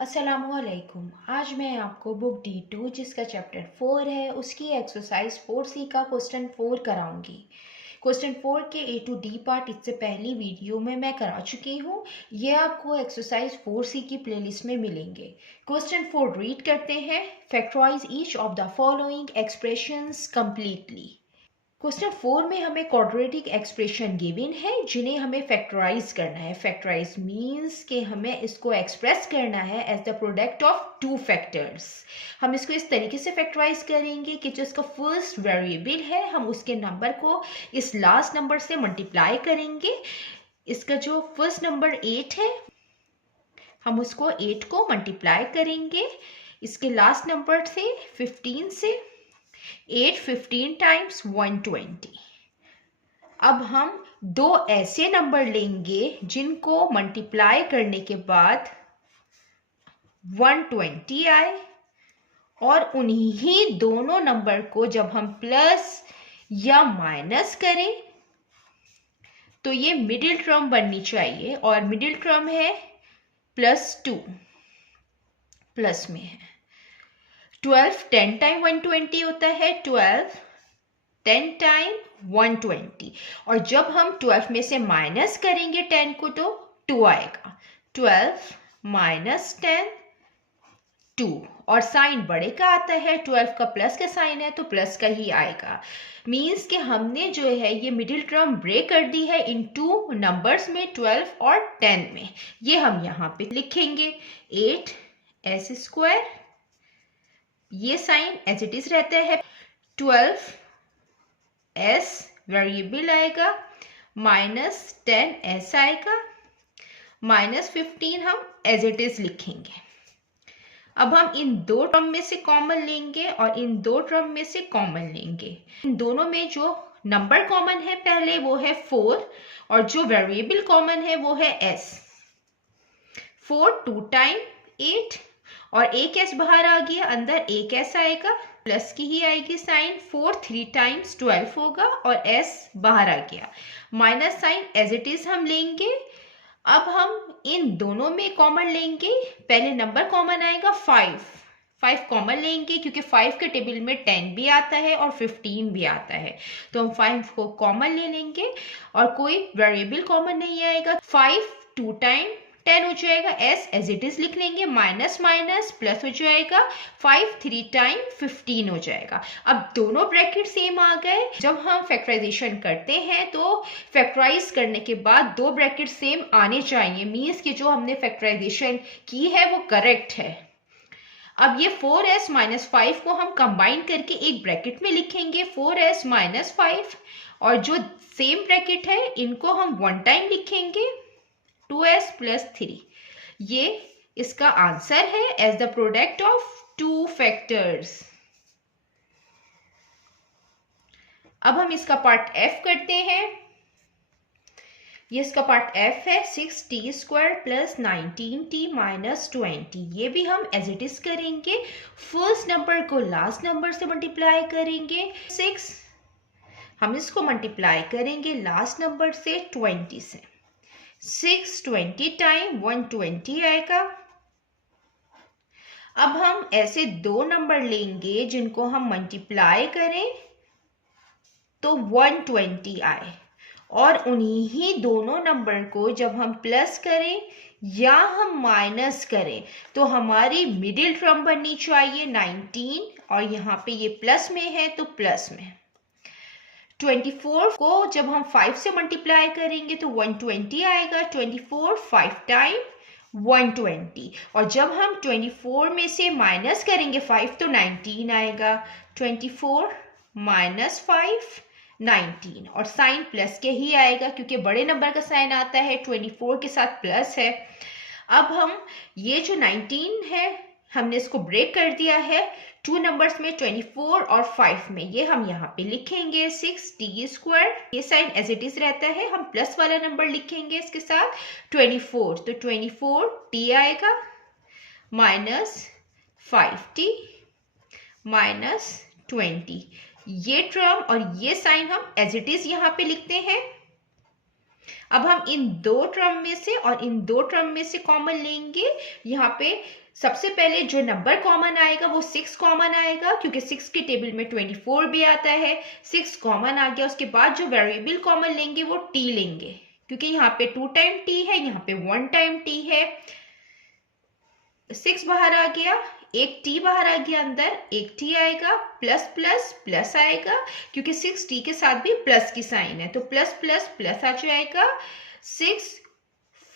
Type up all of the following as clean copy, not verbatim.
अस्सलामुअलैकुम। आज मैं आपको बुक D2 जिसका चैप्टर 4 है उसकी एक्सरसाइज 4C का क्वेश्चन 4 कराऊंगी। क्वेश्चन 4 के A to D पार्ट इससे पहली वीडियो में मैं करा चुकी हूँ। ये आपको एक्सरसाइज 4C की प्लेलिस्ट में मिलेंगे। क्वेश्चन 4 रीड करते हैं। Factorise each of the following expressions completely. Question 4 में हमें क्वाड्रेटिक एक्सप्रेशन गिवन है जिन्हें हमें फैक्टराइज करना है। फैक्टराइज मीन्स कि हमें इसको एक्सप्रेस करना है as the product of two factors. हम इसको इस तरीके से फैक्टराइज करेंगे कि जो इसका फर्स्ट वेरिएबल है हम उसके नंबर को इस लास्ट नंबर से मल्टीप्लाई करेंगे। इसका जो फर्स्ट नंबर 8 है हम उसको 8 को मल्टीप्लाई करेंगे इसके लास्ट नंबर से 15 से। 8 15 टाइम्स 120। अब हम दो ऐसे नंबर लेंगे जिनको मल्टीप्लाई करने के बाद 120 आए और उन्हीं दोनों नंबर को जब हम प्लस या माइनस करें तो ये मिडिल टर्म बननी चाहिए और मिडिल टर्म है +2 प्लस में है। 12 10 टाइम 120 होता है 12 10 टाइम 120 और जब हम 12 में से माइनस करेंगे 10 को तो 2 आएगा। 12 माइनस 10 2 और साइन बड़े का आता है। 12 का प्लस का साइन है तो प्लस का ही आएगा। मीन्स कि हमने जो है ये मिडिल टर्म ब्रेक कर दी है इन टू नंबर्स में 12 और 10 में। ये हम यहाँ पे लिखेंगे 8s²। ये साइन एज इट इज रहता है। 12s वेरिएबल आएगा -10s आएगा -15 हम एज इट इज लिखेंगे। अब हम इन दो टर्म में से कॉमन लेंगे और इन दो टर्म में से कॉमन लेंगे। इन दोनों में जो नंबर कॉमन है पहले वो है 4 और जो वेरिएबल कॉमन है वो है s। 4 2 टाइम 8 और एक s बाहर आ गया, अंदर एक s आएगा, प्लस की ही आएगी साइन। 4 3 टाइम्स 12 होगा और s बाहर आ गया। Minus sign as it is हम लेंगे। अब हम इन दोनों में कॉमन लेंगे। पहले नंबर कॉमन आएगा 5 कॉमन लेंगे क्योंकि 5 के टेबल में 10 भी आता है और 15 भी आता है तो हम 5 को कॉमन ले लेंगे और कोई वेरिएबल कॉमन नहीं आएगा। 5 2 टाइम 10 हो जाएगा, s एज इट इज लिख लेंगे, माइनस माइनस प्लस हो जाएगा, 5 3 टाइम 15 हो जाएगा। अब दोनों ब्रैकेट सेम आ गए। जब हम फैक्टराइजेशन करते हैं तो फैक्टराइज करने के बाद दो ब्रैकेट सेम आने चाहिए। मीन्स कि जो हमने फैक्टराइजेशन की है वो करेक्ट है। अब ये 4s - 5 को हम कंबाइन करके एक ब्रैकेट में लिखेंगे 4s - 5 और जो सेम ब्रैकेट है इनको हम वन टाइम लिखेंगे 2s + 3। ये इसका आंसर है as the product of two factors. अब हम इसका पार्ट f करते हैं। ये इसका पार्ट f है 6t² + 19t - 20। ये भी हम एज इट इज करेंगे। फर्स्ट नंबर को लास्ट नंबर से मल्टीप्लाई करेंगे 6, हम इसको मल्टीप्लाई करेंगे लास्ट नंबर से 20 से। 6 20 टाइम 120 आएगा। अब हम ऐसे दो नंबर लेंगे जिनको हम मल्टीप्लाई करें तो 120 आए और उन्हीं ही दोनों नंबर को जब हम प्लस करें या हम माइनस करें तो हमारी मिडिल टर्म बननी चाहिए 19 और यहाँ पे ये प्लस में है तो प्लस में। 24 को जब हम 5 से मल्टीप्लाई करेंगे तो 120 आएगा। 24 5 टाइम 120 और जब हम 24 में से माइनस करेंगे 5 तो 19 आएगा। 24 - 5 19 और साइन प्लस के ही आएगा क्योंकि बड़े नंबर का साइन आता है 24 के साथ प्लस है। अब हम ये जो 19 है हमने इसको ब्रेक कर दिया है टू नंबर्स में 24 और 5 में। ये हम यहाँ पे लिखेंगे 6t²। ये साइन एज इट इज रहता है, हम प्लस वाला नंबर लिखेंगे इसके साथ 24 तो 24t आएगा -5t -20। ये टर्म और ये साइन हम एज इट इज यहाँ पे लिखते हैं। अब हम इन दो टर्म में से और इन दो टर्म में से कॉमन लेंगे। यहाँ पे सबसे पहले जो नंबर कॉमन आएगा वो 6 कॉमन आएगा, क्योंकि 6 की टेबल में 24 भी आता है। 6 कॉमन आ गया। उसके बाद जो वेरिएबल कॉमन लेंगे वो t लेंगे, क्योंकि यहाँ पे 2 टाइम t है, यहाँ पे 1 टाइम t है। 6 बाहर आ गया, एक t बाहर आ गया, अंदर एक t आएगा, प्लस प्लस प्लस आएगा, क्योंकि 6t के साथ भी प्लस की साइन है, तो प्लस प्लस प्लस आ जाएगा। 6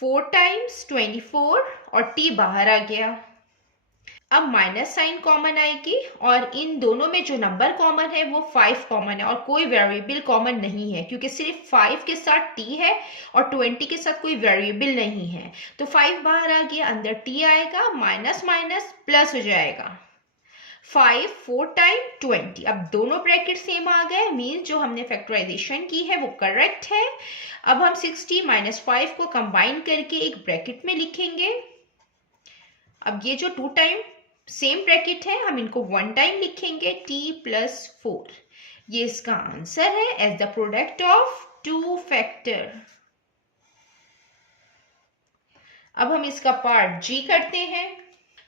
4 टाइम्स 24 और t बाहर आ गया। अब माइनस साइन कॉमन आएगी और इन दोनों में जो नंबर कॉमन है वो 5 कॉमन है और कोई वेरिएबल कॉमन नहीं है, क्योंकि सिर्फ 5 के साथ t है और 20 के साथ कोई वेरिएबल नहीं है। तो 5 बाहर आ गया, अंदर t आएगा, माइनस माइनस प्लस हो जाएगा। 5 4 टाइम 20। अब दोनों ब्रैकेट सेम आ गए, मीन्स जो हमने फैक्टराइजेशन की है वो करेक्ट है। अब हम 60 माइनस 5 को कंबाइन करके एक ब्रैकेट में लिखेंगे। अब ये जो 2 टाइम सेम ब्रैकेट है, हम इनको 1 टाइम लिखेंगे, t प्लस 4। ये इसका आंसर है as the product of 2 factor. अब हम इसका पार्ट g करते हैं।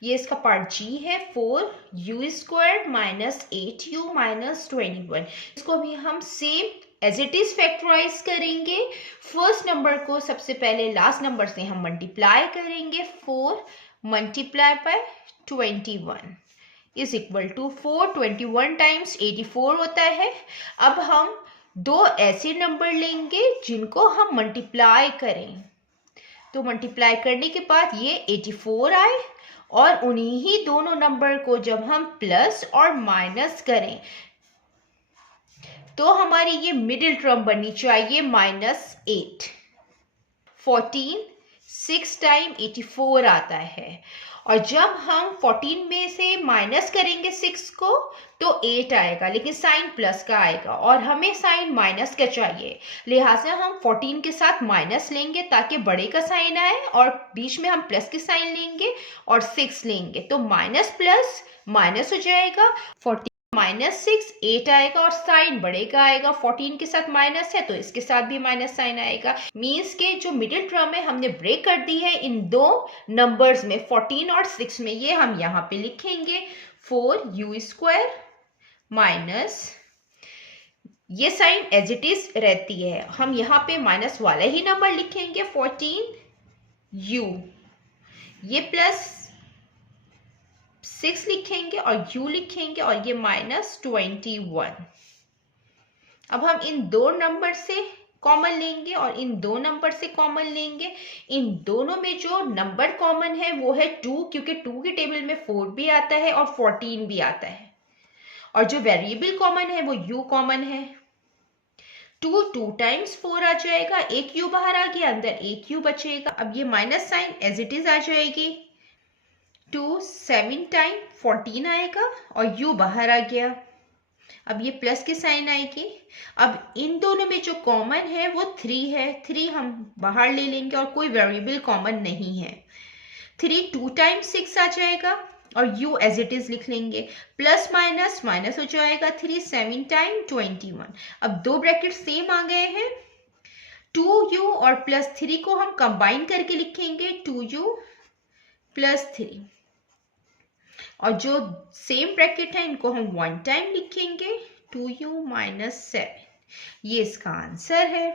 ये इसका पार्ट g है, 4u² माइनस 8u माइनस 21। इसको भी हम same as it is factorise करेंगे। फर्स्ट नंबर को सबसे पहले लास्ट नंबर से हम मल्टीप्लाई करेंगे। 4 multiply by 21 is equal to 4। 21 times 84 होता है। अब हम दो ऐसे नंबर लेंगे जिनको हम मल्टीप्लाई करें, तो मल्टीप्लाई करने के बाद ये 84 आए और उन्हीं ही दोनों नंबर को जब हम प्लस और माइनस करें तो हमारी ये मिडिल टर्म बननी चाहिए -8। 14 6 टाइम 84 आता है और जब हम 14 में से माइनस करेंगे 6 को तो 8 आएगा, लेकिन साइन प्लस का आएगा और हमें साइन माइनस का चाहिए। लिहाजा हम 14 के साथ माइनस लेंगे ताकि बड़े का साइन आए और बीच में हम प्लस की साइन लेंगे और 6 लेंगे, तो माइनस प्लस माइनस हो जाएगा। 14 माइनस 6 8 आएगा और साइन बड़े का आएगा। 14 के साथ माइनस है तो इसके साथ भी माइनस साइन आएगा। मीन्स के जो मिडिल टर्म है हमने ब्रेक कर दी है इन दो नंबर्स में, 14 और 6 में। ये हम यहाँ पे लिखेंगे 4u² माइनस, ये साइन एज इट इज रहती है, हम यहाँ पे माइनस वाला ही नंबर लिखेंगे 14u, ये प्लस 6 लिखेंगे और u लिखेंगे और ये -21। अब हम इन दो नंबर से कॉमन लेंगे और इन दो नंबर से कॉमन लेंगे। इन दोनों में जो नंबर कॉमन है वो है 2, क्योंकि 2 की टेबल में 4 भी आता है और 14 भी आता है। और जो वेरिएबल कॉमन है वो u कॉमन है। 2 टाइम्स 4 आ जाएगा, एक u बाहर आ गया, अंदर एक u बचेगा। अब ये minus sign as it is आ जाएगी। 2 7 टाइम 14 आएगा और u बाहर आ गया। अब ये प्लस की साइन आएगी। अब इन दोनों में जो कॉमन है वो 3 है, 3 हम बाहर ले लेंगे और कोई वेरिएबल कॉमन नहीं है। 3 2 टाइम्स 6 आ जाएगा और u एज इट इज लिख लेंगे, प्लस माइनस माइनस हो जाएगा। 3 7 टाइम 21। अब दो ब्रैकेट सेम आ गए हैं। 2u और प्लस 3 को हम कंबाइन करके लिखेंगे 2u प्लस 3, और जो सेम ब्रैकेट है इनको हम 1 टाइम लिखेंगे 2u माइनस 7। ये इसका आंसर है।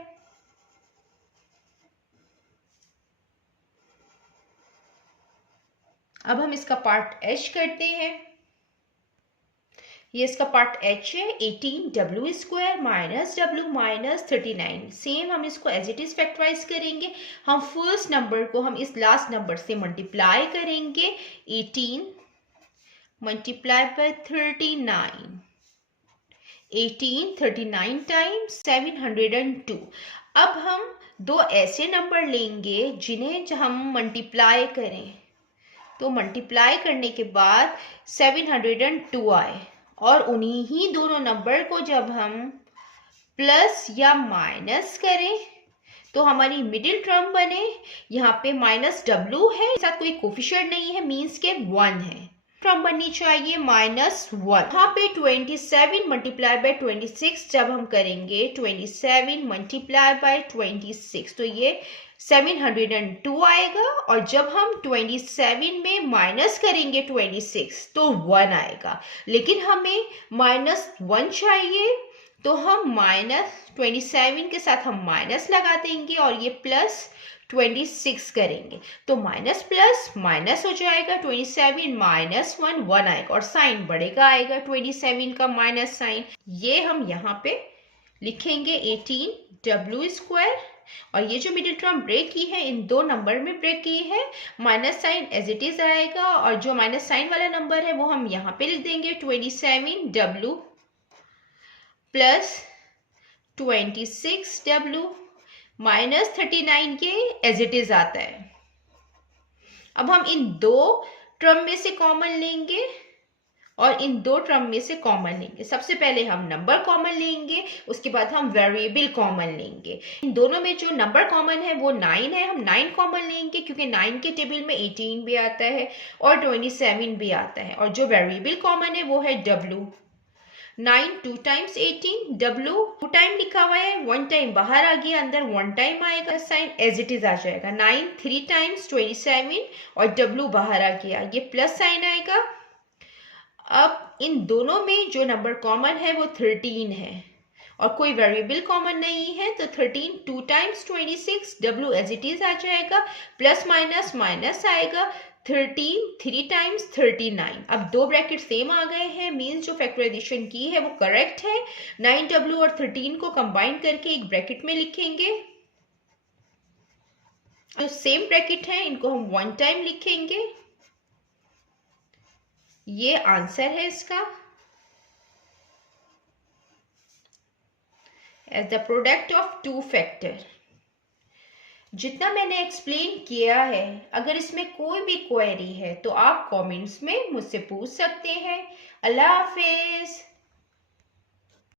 अब हम इसका पार्ट h करते हैं। ये इसका पार्ट h है, 18w² minus w minus 39। Same हम इसको एज इट इज फैक्टराइज करेंगे। हम फर्स्ट नंबर को हम इस लास्ट नंबर से मल्टीप्लाई करेंगे। 18 मल्टीप्लाई बाय 39, 18 39 टाइम्स 702। अब हम दो ऐसे नंबर लेंगे जिन्हें हम मल्टीप्लाई करें, तो मल्टीप्लाई करने के बाद 702 आए और उन्हीं ही दोनों नंबर को जब हम प्लस या माइनस करें तो हमारी मिडिल टर्म बने। यहाँ पे -w है, साथ कोई कोफिशिएंट नहीं है, मीन्स के 1 है। टर्म बननी चाहिए -1। यहाँ पे 27 मल्टीप्लाई बाय 26 जब हम करेंगे 27 मल्टीप्लाई बाय 26 तो ये 702 आएगा, और जब हम 27 में माइनस करेंगे 26 तो 1 आएगा, लेकिन हमें -1 चाहिए तो हम -27 के साथ हम माइनस लगा देंगे और ये +26 करेंगे तो माइनस प्लस माइनस हो जाएगा, 27 -1 1 आएगा और साइन बढ़ेगा आएगा 27 का माइनस साइन। ये हम यहाँ पे लिखेंगे 18w², और ये जो मिडिल टर्म ब्रेक की है इन दो नंबर में ब्रेक की है, minus sign as it is आएगा और जो माइनस साइन वाला नंबर है वो हम यहाँ पे लिख देंगे 27w प्लस 26w -39 के एज इट इज आता है। अब हम इन दो टर्म में से कॉमन लेंगे और इन दो टर्म में से कॉमन लेंगे। सबसे पहले हम नंबर कॉमन लेंगे, उसके बाद हम वेरिएबल कॉमन लेंगे। इन दोनों में जो नंबर कॉमन है वो 9 है, हम 9 कॉमन लेंगे क्योंकि 9 के टेबल में 18 भी आता है और 27 भी आता है, और जो वेरिएबल कॉमन है वो है w। 9 2 टाइम्स 18, w 2 टाइम लिखा हुआ है, 1 टाइम बाहर आ गया, अंदर 1 टाइम आएगा, साइन एज इट इज आ जाएगा। 9 3 टाइम्स 27 और w बाहर आ गया, ये प्लस साइन आएगा। अब इन दोनों में जो नंबर कॉमन है वो 13 है और कोई वेरिएबल कॉमन नहीं है, तो 13 2 times 26, w as it is आ जाएगा, प्लस माइनस माइनस आएगा, 13 3 टाइम्स 39। अब दो ब्रैकेट सेम आ गए हैं, मीन्स जो फैक्टराइजेशन की है वो करेक्ट है। 9w और 13 को कंबाइन करके एक ब्रैकेट में लिखेंगे, जो सेम ब्रैकेट है इनको हम 1 टाइम लिखेंगे। ये आंसर है इसका। As the product of two factor. जितना मैंने एक्सप्लेन किया है, अगर इसमें कोई भी क्वेरी है तो आप कमेंट्स में मुझसे पूछ सकते हैं। अल्लाह हाफिज।